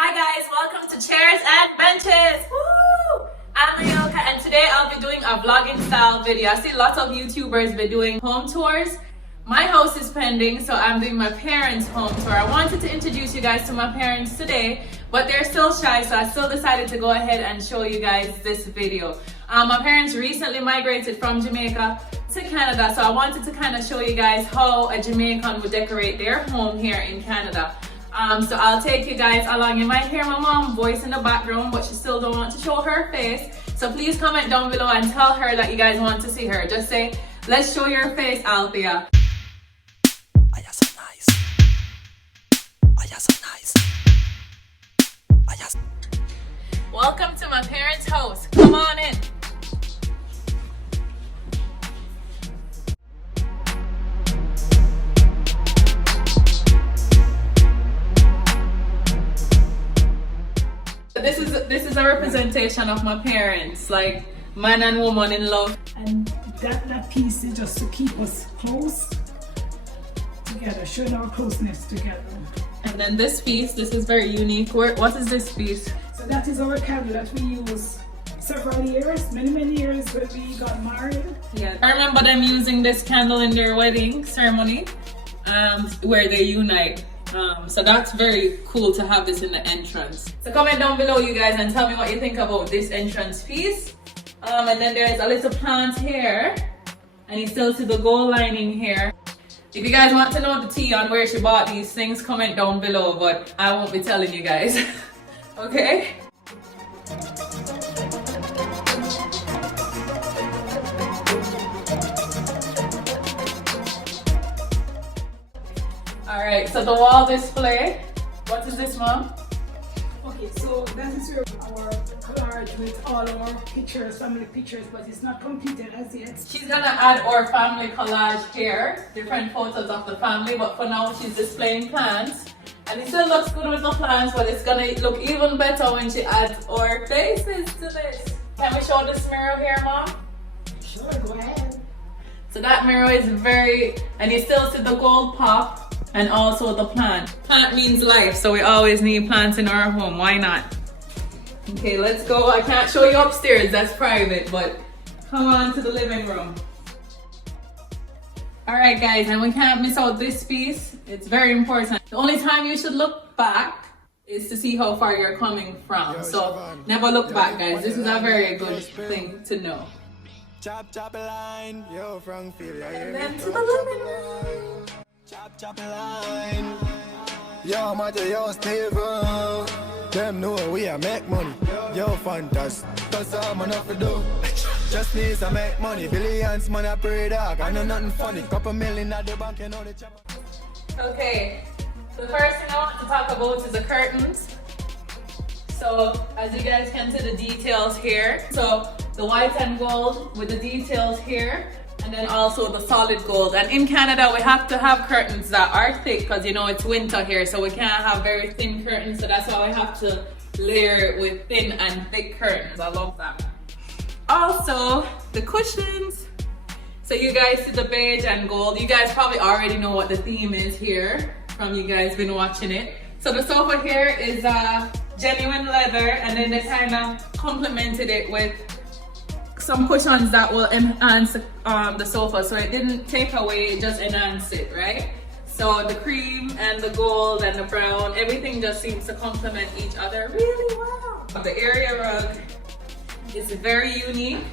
Hi guys, welcome to Chairs and Benches. Woo! I'm Leoka and today I'll be doing a vlogging style video. I see lots of YouTubers be doing home tours. My house is pending, so I'm doing my parents' home tour. I wanted to introduce you guys to my parents today, but they're still shy, so I still decided to go ahead and show you guys this video. My parents recently migrated from Jamaica to Canada, so I wanted to kind of show you guys how a Jamaican would decorate their home here in Canada. So I'll take you guys along. You might hear my mom voice in the background, but she still don't want to show her face. So please comment down below and tell her that you guys want to see her. Just say, let's show your face out there. Oh, you're so nice. Oh, you're so nice. Oh, you're... Welcome to my parents' house. Come on in. This is a representation of my parents, like man and woman in love. And that piece is just to keep us close together, showing our closeness together. And then this piece, this is very unique. What is this piece? So that is our candle that we use several years, many years when we got married. Yeah, I remember them using this candle in their wedding ceremony, where they unite. So that's very cool to have this in the entrance. So comment down below, you guys, and tell me what you think about this entrance piece. And then there's a little plant here, and you still see the gold lining here. If you guys want to know the tea on where she bought these things, comment down below, but I won't be telling you guys. Okay? Alright, so the wall display. What is this, Mom? Okay, so that is where our collage with all our pictures, family pictures, but it's not completed as yet. She's gonna add our family collage here, different photos of the family, but for now she's displaying plants. And it still looks good with the plants, but it's gonna look even better when she adds our faces to this. Can we show this mirror here, Mom? Sure, go ahead. So that mirror is and you still see the gold pop and also the plant. Plant means life, so we always need plants in our home. Why not? Okay, let's go. I can't show you upstairs, that's private, but come on to the living room. All right, guys, and we can't miss out this piece. It's very important. The only time you should look back is to see how far you're coming from. So never look back, guys. This is a very good thing to know. Chop a line, yo, from Philly. And then to the living room. Chop a line. Yo, Maja, yo, Steven. Them know we a make money. Yo, fantastic. Cause I'm enough to do. Just need to make money. Billions, money, I pray dog. I know nothing funny. Couple million at the bank, you know the chop. Okay, so the first thing I want to talk about is the curtains. So as you guys can see the details here. So the white and gold with the details here, and then also the solid gold. And in Canada, we have to have curtains that are thick because you know it's winter here, so we can't have very thin curtains. So that's why we have to layer it with thin and thick curtains. I love that. Also, the cushions. So you guys see the beige and gold. You guys probably already know what the theme is here from you guys been watching it. So the sofa here is genuine leather, and then they kind of complemented it with some cushions that will enhance the sofa. So it didn't take away, it just enhanced it, right? So the cream and the gold and the brown, everything just seems to complement each other really well. The area rug is very unique.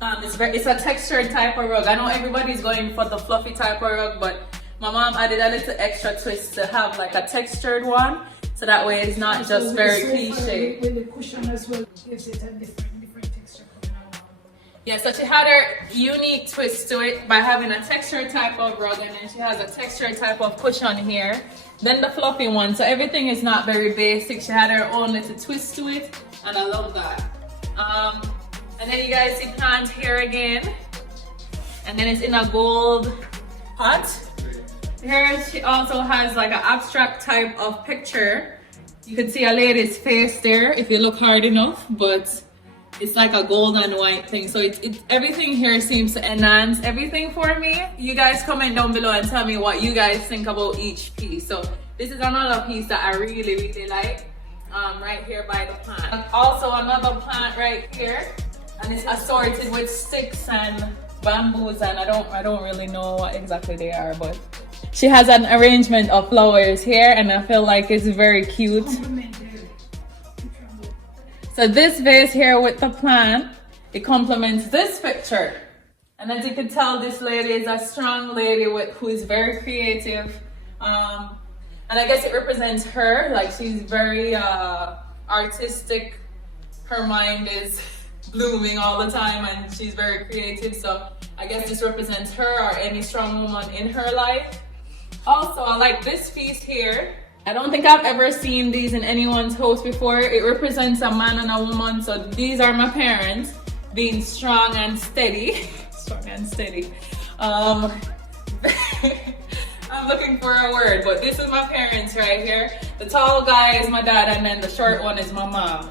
It's a textured type of rug. I know everybody's going for the fluffy type of rug, but my mom added a little extra twist to have like a textured one, so that way it's not just very cliche. With the cushion as well, gives it a different texture. Yeah, so she had her unique twist to it by having a textured type of rug, and then she has a textured type of cushion here. Then the fluffy one, so everything is not very basic. She had her own little twist to it, and I love that. And then you guys see plant here again, and then it's in a gold pot. Here she also has like an abstract type of picture. You can see a lady's face there if you look hard enough, but it's like a gold and white thing. So everything here seems to enhance everything for me. You guys comment down below and tell me what you guys think about each piece. So this is another piece that I really like. Right here by the plant. Also another plant right here, and it's assorted with sticks and bamboos, and I don't really know what exactly they are, but she has an arrangement of flowers here, and I feel like it's very cute. So this vase here with the plant, it complements this picture. And as you can tell, this lady is a strong lady who is very creative. And I guess it represents her, like she's very artistic. Her mind is blooming all the time and she's very creative. So I guess this represents her or any strong woman in her life. Also, I like this piece here. I don't think I've ever seen these in anyone's house before. It represents a man and a woman. So these are my parents being strong and steady. Strong and steady. I'm looking for a word, but this is my parents right here. The tall guy is my dad, and then the short one is my mom.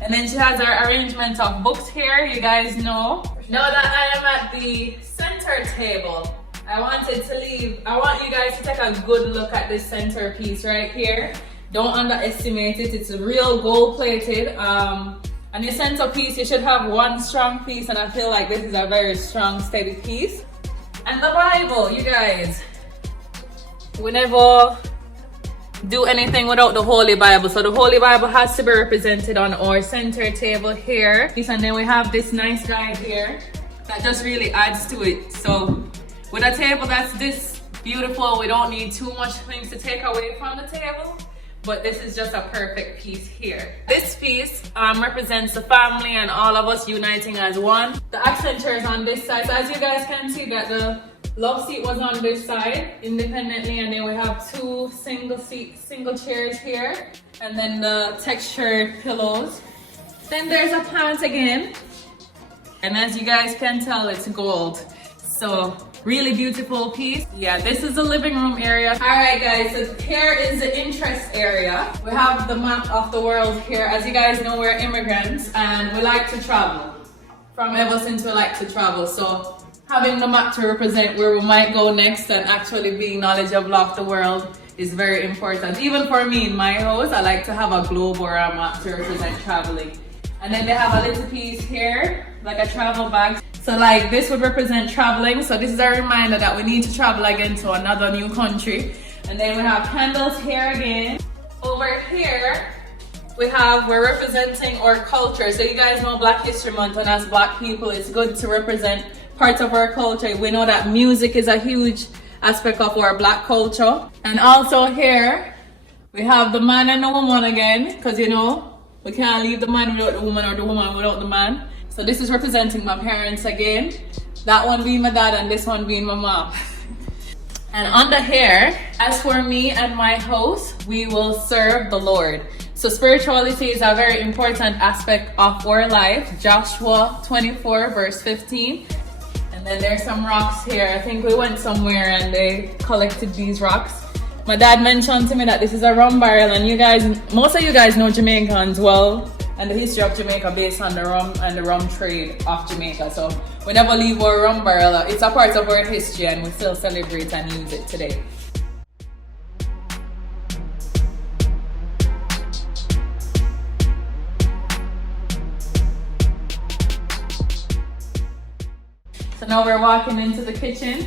And then she has our arrangement of books here, you guys know. Now that I am at the center table, I want you guys to take a good look at this centerpiece right here. Don't underestimate it, it's real gold plated. And your centerpiece, you should have one strong piece, and I feel like this is a very strong, steady piece. And the Bible, you guys, we never do anything without the Holy Bible. So the Holy Bible has to be represented on our center table here. And then we have this nice guide here that just really adds to it. So with a table that's this beautiful, we don't need too much things to take away from the table. But this is just a perfect piece here. This piece represents the family and all of us uniting as one. The accent chair is on this side. So as you guys can see that the love seat was on this side independently, and then we have two single chairs here, and then the textured pillows. Then there's a plant again. And as you guys can tell, it's gold. So really beautiful piece. Yeah, this is the living room area. All right, guys, so here is the interest area. We have the map of the world here. As you guys know, we're immigrants and we like to travel. From ever since we like to travel. So having the map to represent where we might go next and actually being knowledgeable of the world is very important. Even for me in my house, I like to have a globe or a map to represent traveling. And then they have a little piece here, like a travel bag. So like this would represent traveling. So this is a reminder that we need to travel again to another new country. And then we have candles here again. Over here, we're representing our culture. So you guys know Black History Month, and as Black people, it's good to represent parts of our culture. We know that music is a huge aspect of our Black culture. And also here, we have the man and the woman again, because you know, we can't leave the man without the woman or the woman without the man. So this is representing my parents again. That one being my dad and this one being my mom. And under here, as for me and my house, we will serve the Lord. So spirituality is a very important aspect of our life. Joshua 24 verse 15. And then there's some rocks here. I think we went somewhere and they collected these rocks. My dad mentioned to me that this is a rum barrel, and most of you guys know Jamaicans well, and the history of Jamaica based on the rum and the rum trade of Jamaica. So we never leave our rum barrel. It's a part of our history and we still celebrate and use it today. So now we're walking into the kitchen.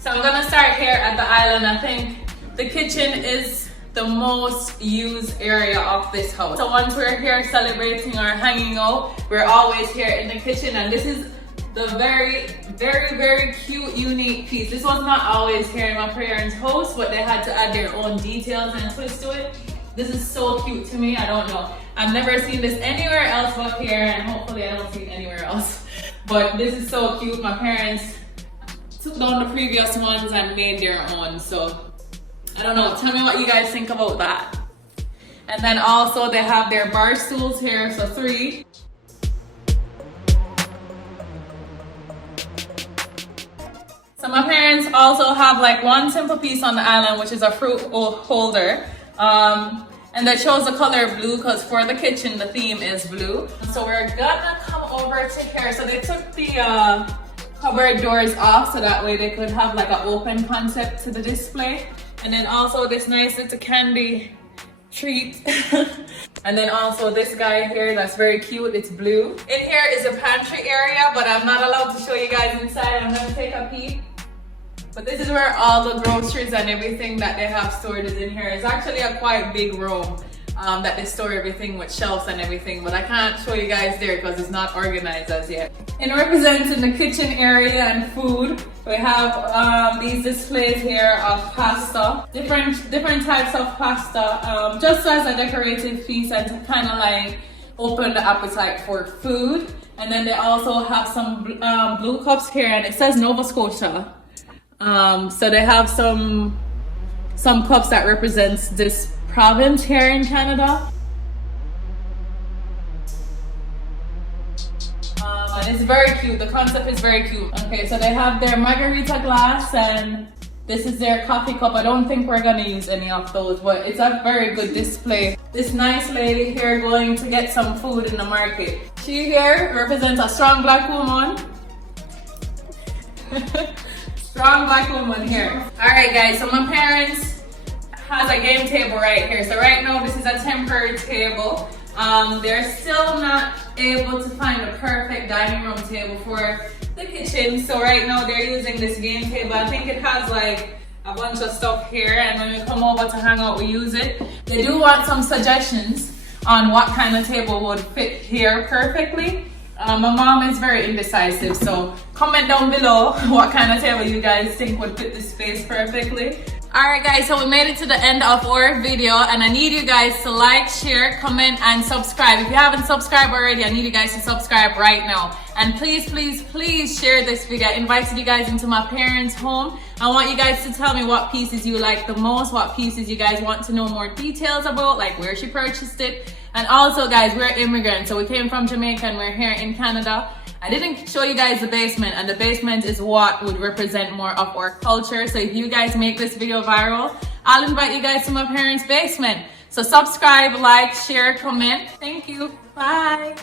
So I'm gonna start here at the island. I think the kitchen is the most used area of this house. So once we're here celebrating or hanging out, we're always here in the kitchen, and this is the very cute, unique piece. This was not always here in my parents' house, but they had to add their own details and twist to it. This is so cute to me. I don't know. I've never seen this anywhere else but here, and hopefully I don't see it anywhere else. But this is so cute. My parents took down the previous ones and made their own. So I don't know, tell me what you guys think about that. And then also they have their bar stools here, so 3. So my parents also have like one simple piece on the island, which is a fruit holder. And they chose the color blue because for the kitchen, the theme is blue. So we're gonna come over to here. So they took the cupboard doors off so that way they could have like an open concept to the display. And then also this nice little candy treat. And then also this guy here that's very cute, it's blue. In here is a pantry area, but I'm not allowed to show you guys inside. I'm gonna take a peek. But this is where all the groceries and everything that they have stored is in here. It's actually a quite big room that they store everything with shelves and everything, but I can't show you guys there because it's not organized as yet. And representing the kitchen area and food, we have these displays here of pasta, different types of pasta, just as a decorative piece and to kind of like open the appetite for food. And then they also have some blue cups here, and it says Nova Scotia. So they have some cups that represents this province here in Canada. And it's very cute. The concept is very cute. Okay, so they have their margarita glass, and this is their coffee cup. I don't think we're gonna use any of those, but it's a very good display. This nice lady here going to get some food in the market. She here represents a strong black woman. Strong black woman here. All right, guys, so my parents has a game table right here. So right now, this is a temporary table. They're still not able to find a perfect dining room table for the kitchen. So right now, they're using this game table. I think it has like a bunch of stuff here, and when we come over to hang out, we use it. They do want some suggestions on what kind of table would fit here perfectly. My mom is very indecisive, so comment down below what kind of table you guys think would fit this space perfectly. Alright guys, so we made it to the end of our video, and I need you guys to like, share, comment, and subscribe. If you haven't subscribed already, I need you guys to subscribe right now. And please, please, please share this video. I invited you guys into my parents' home. I want you guys to tell me what pieces you like the most, what pieces you guys want to know more details about, like where she purchased it. And also guys, we're immigrants, so we came from Jamaica and we're here in Canada. I didn't show you guys the basement, and the basement is what would represent more of our culture. So if you guys make this video viral, I'll invite you guys to my parents' basement. So subscribe, like, share, comment. Thank you. Bye.